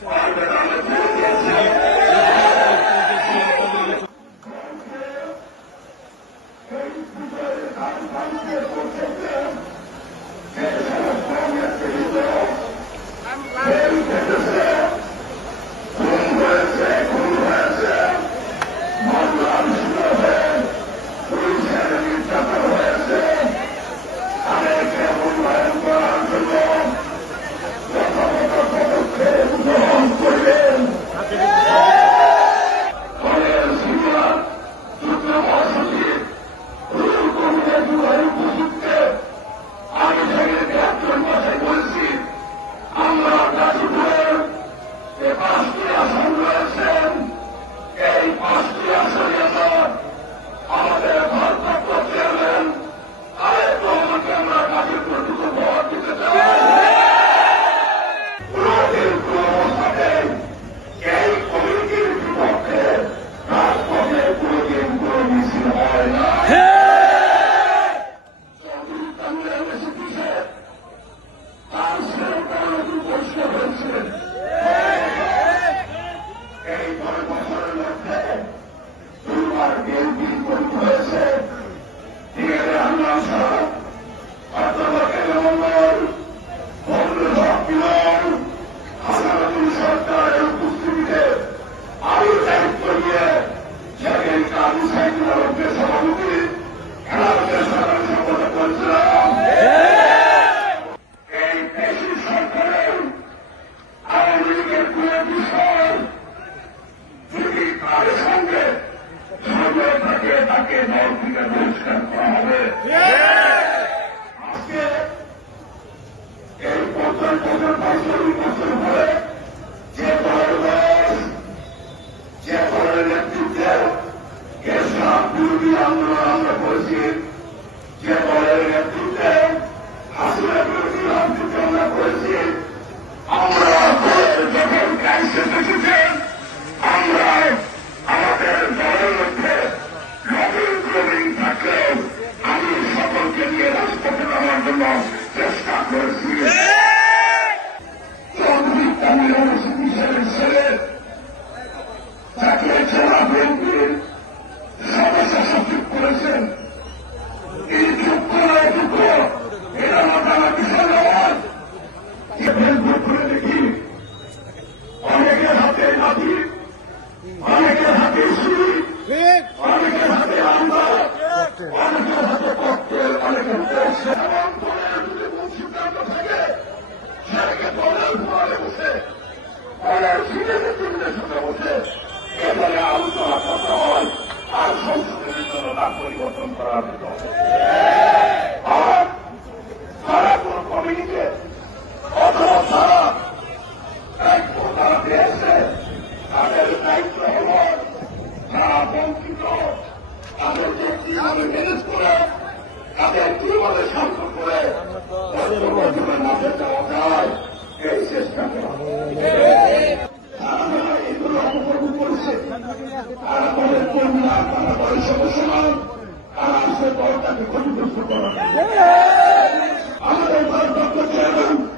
Thank you. মানুষ এক মানুষকে সহানুভূতি Yeah, তাহলে সিলেটের টেবিলের সাথে বসে এখানে আলোচনা করতে হয় আর সংসদের জন্য তা পরিবর্তন আর তারা কোন কমিটিকে অথবা তারা দায়িত্ব তারা পেয়েছে তাদের দায়িত্ব হল যারা বঞ্চিত তাদেরকে কিভাবে ম্যানেজ করে তাদের কিভাবে মাঝে যাওয়া যায় এই চেষ্টা করা এগুলো অপকর্ম করেছে আর আমাদের কন্যা তারা বাড়ির সদস্য নয় তারা সে দলটাকে ক্ষতিগ্রস্ত করা আমাদের ভারপ্রাপ্ত চেয়ারম্যান